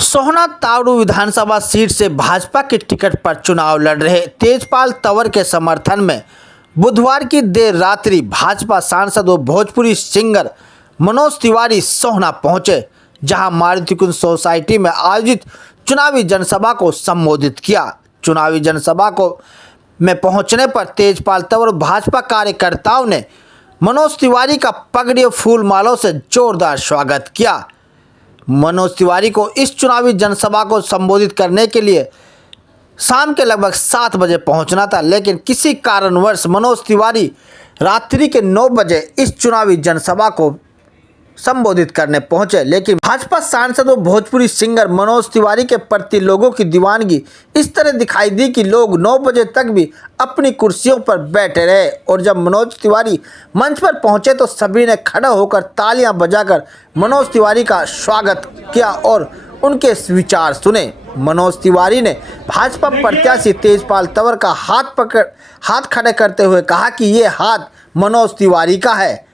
सोहना तावड़ू विधानसभा seat से भाजपा के ticket पर चुनाव लड़ रहे तेजपाल तंवर के समर्थन में बुधवार की देर रात्रि भाजपा सांसद और भोजपुरी सिंगर मनोज तिवारी सोहना पहुंचे, जहां मारुति कुंज सोसाइटी में आयोजित चुनावी जनसभा को संबोधित किया। चुनावी जनसभा में पहुंचने पर तेजपाल तंवर भाजपा कार्यकर्ताओं ने मनोज तिवारी का पगड़ी और फूल मालों से जोरदार स्वागत किया। मनोज तिवारी को इस चुनावी जनसभा को संबोधित करने के लिए शाम के लगभग 7 बजे पहुंचना था, लेकिन किसी कारणवश मनोज तिवारी रात्रि के 9 बजे इस चुनावी जनसभा को संबोधित करने पहुंचे। लेकिन भाजपा सांसद और भोजपुरी सिंगर मनोज तिवारी के प्रति लोगों की दीवानगी इस तरह दिखाई दी कि लोग 9 बजे तक भी अपनी कुर्सियों पर बैठे रहे और जब मनोज तिवारी मंच पर पहुंचे तो सभी ने खड़ा होकर तालियां बजाकर मनोज तिवारी का स्वागत किया और उनके विचार सुने। मनोज तिवारी ने भाजपा प्रत्याशी तेजपाल तंवर का हाथ खड़े करते हुए कहा कि ये हाथ मनोज तिवारी का है,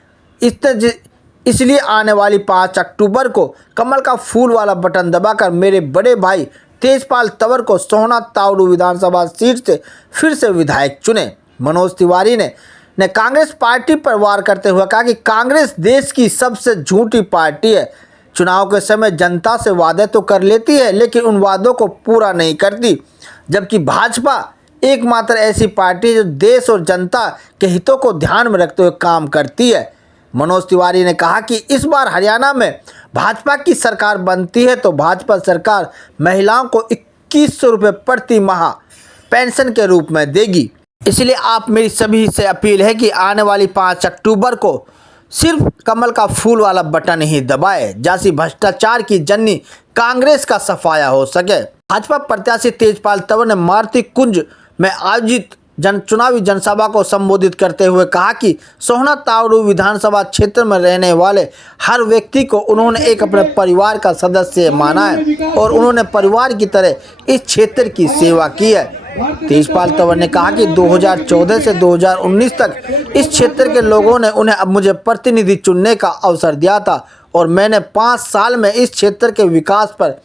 इसलिए आने वाली 5 अक्टूबर को कमल का फूल वाला बटन दबाकर मेरे बड़े भाई तेजपाल तंवर को सोहना तावड़ू विधानसभा सीट से फिर से विधायक चुने। मनोज तिवारी ने कांग्रेस पार्टी पर वार करते हुए कहा कि कांग्रेस देश की सबसे झूठी पार्टी है। चुनाव के समय जनता से वादे तो कर लेती है, लेकिन उन वादों को पूरा नहीं करती, जबकि भाजपा एकमात्र ऐसी पार्टी है जो देश और जनता के हितों को ध्यान में रखते हुए काम करती है। मनोज तिवारी ने कहा कि इस बार हरियाणा में भाजपा की सरकार बनती है तो भाजपा सरकार महिलाओं को 2100 रुपये प्रति माह पेंशन के रूप में देगी, इसलिए आप मेरी सभी से अपील है कि आने वाली 5 अक्टूबर को सिर्फ कमल का फूल वाला बटन ही दबाए, जैसी भ्रष्टाचार की जन्नी कांग्रेस का सफाया हो सके। भाजपा प्रत्याशी तेजपाल तंवर ने मारुति कुंज में आयोजित चुनावी जनसभा को संबोधित करते हुए कहा कि सोहना तावड़ू विधानसभा क्षेत्र में रहने वाले हर व्यक्ति को उन्होंने एक अपने परिवार का सदस्य माना है और उन्होंने परिवार की तरह इस क्षेत्र की सेवा की है। तेजपाल तंवर ने कहा कि 2014 से 2019 तक इस क्षेत्र के लोगों ने उन्हें अब मुझे प्रतिनिधि चुनने का अवसर दिया था और मैंने 5 साल में इस क्षेत्र के विकास पर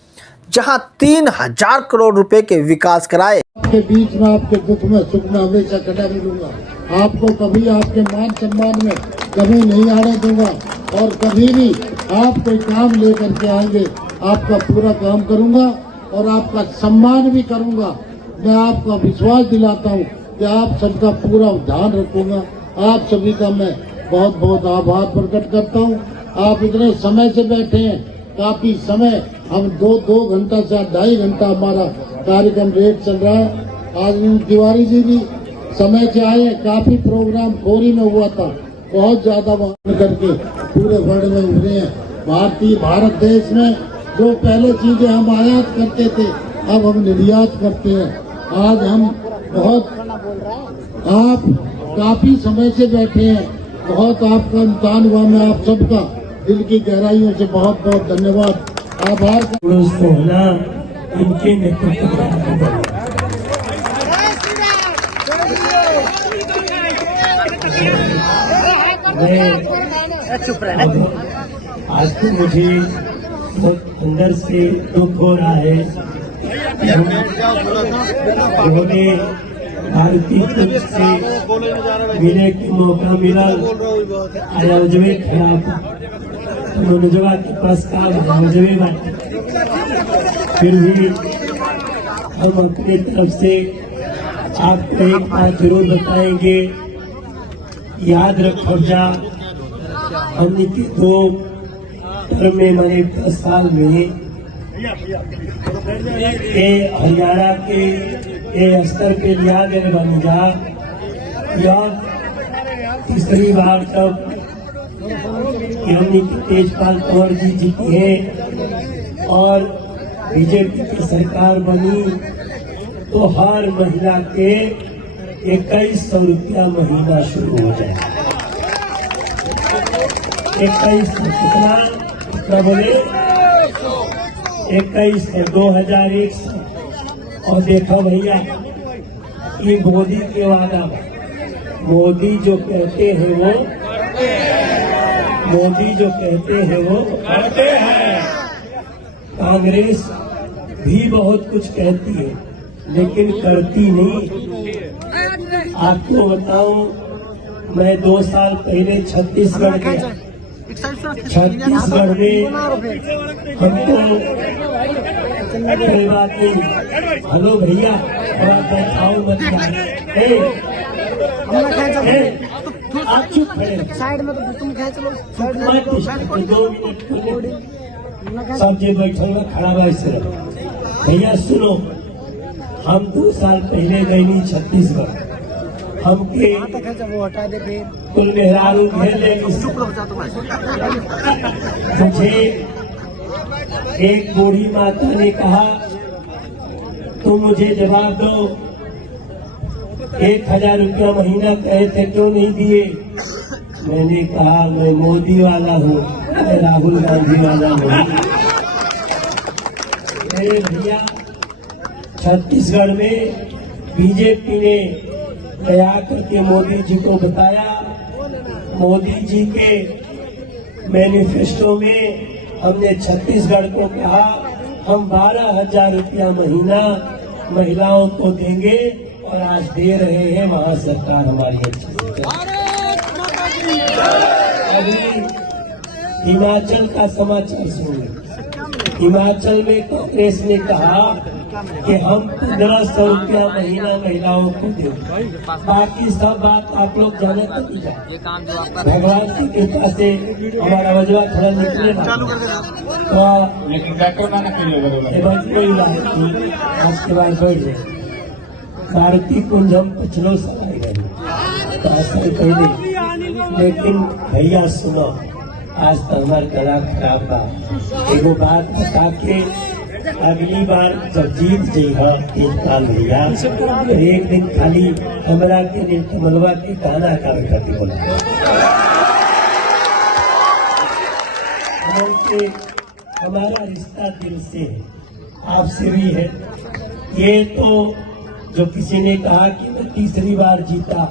जहां 3000 करोड़ रुपए के विकास कराए। आपके बीच में आपके दुख में सुख में हमेशा खड़ा मिलूंगा। आपको कभी आपके मान सम्मान में कभी नहीं आने दूंगा और कभी भी आप कोई काम लेकर के आएंगे आपका पूरा काम करूंगा और आपका सम्मान भी करूंगा। मैं आपका विश्वास दिलाता हूं कि आप सबका पूरा ध्यान रखूंगा। आप सभी का मैं बहुत बहुत आभार प्रकट करता हूं। आप इतने समय से बैठे हैं, काफी समय, हम दो घंटा से 2.5 घंटा हमारा कार्यक्रम रेट चल रहा है। आज तिवारी जी भी समय से आए, काफी प्रोग्राम खोरी में हुआ था, बहुत ज्यादा वहां करके पूरे वर्ल्ड में उभरे हैं। भारत देश में जो पहले चीजें हम आयात करते थे अब हम निर्यात करते हैं। आज हम बहुत, आप काफी समय से बैठे हैं, बहुत आपका इम्तिहान हुआ। मैं आप सबका दिल की गहराइयों से बहुत बहुत धन्यवाद आभार। सोहना इनके नेतृत्व आज तो मुझे अंदर से दुख हो रहा है। उन्होंने भारतीय कुंज से मिलने का मौका मिला, आयोजन खिलाफ उन्होंने जवाब के पास कहा फिर भी हम अपनी तरफ से आपको एक बात जरूर बताएंगे। याद रखो जा हमने 2 टर्म में मैंने 10 साल में हरियाणा के स्तर पे लिया गए बन जा या तीसरी बार तब हमने तेजपाल तंवर जी जीती है और बीजेपी की सरकार बनी तो हर महिला के 2100 रुपया महीना शुरू हो जाए। 2100 कितना बोले? 2100 और देखो भैया ये मोदी के वादा, मोदी जो कहते हैं वो करते हैं। कांग्रेस भी बहुत कुछ कहती है लेकिन करती नहीं। आपको बताऊं, मैं 2 साल पहले छत्तीसगढ़ गया। छत्तीसगढ़ में हमको कोई बात नहीं, हेलो भैया थोड़ा बैठाओ मत आप चुप खड़े साइड में तो तुम खेच लो साइड में मत पूछो, 2 मिनट सब जे बैठल में खड़ा बा इस तरह। भैया सुनो, हम 2 साल पहले गए छत्तीसगढ़, हमके वो हटा दे फिर कुल मेहरारू घेर ले। मुझे एक बूढ़ी माता ने कहा, तुम मुझे जवाब दो, 1000 रुपया महीना कहे थे क्यों नहीं दिए? मैंने कहा मैं मोदी वाला हूँ, मैं राहुल गांधी वाला नहीं। मेरे भैया, छत्तीसगढ़ में बीजेपी ने गया करके मोदी जी को बताया। मोदी जी के मैनिफेस्टो में हमने छत्तीसगढ़ को कहा हम 12,000 रुपया महीना महिलाओं को देंगे और आज दे रहे हैं। वहाँ सरकार हमारी अच्छी है। अभी हिमाचल का समाचार सुनिए। हिमाचल में कांग्रेस ने कहा कि हम 1500 रुपया महीना महिलाओं को देंगे। बाकी सब बात आप लोग जाने तक भगवान की कृपा से हमारा वजवा थोड़ा निकले तो लेकिन कोई बात नहीं, आज के बाद बढ़ जाए। भारतीय कुंज हम पिछलो समय गए तो असर पहले, लेकिन भैया सुनो, आज तो हमारा गला खराब बा। एगो बात बता के अगली बार जब जीत जइहा तेजपाल भैया, तो एक दिन खाली हमरा के नीलकमलवा के गाना कर खातिर बोला। हमारा रिश्ता दिल से है, आपसे भी है। ये तो जो किसी ने कहा कि मैं तीसरी बार जीता,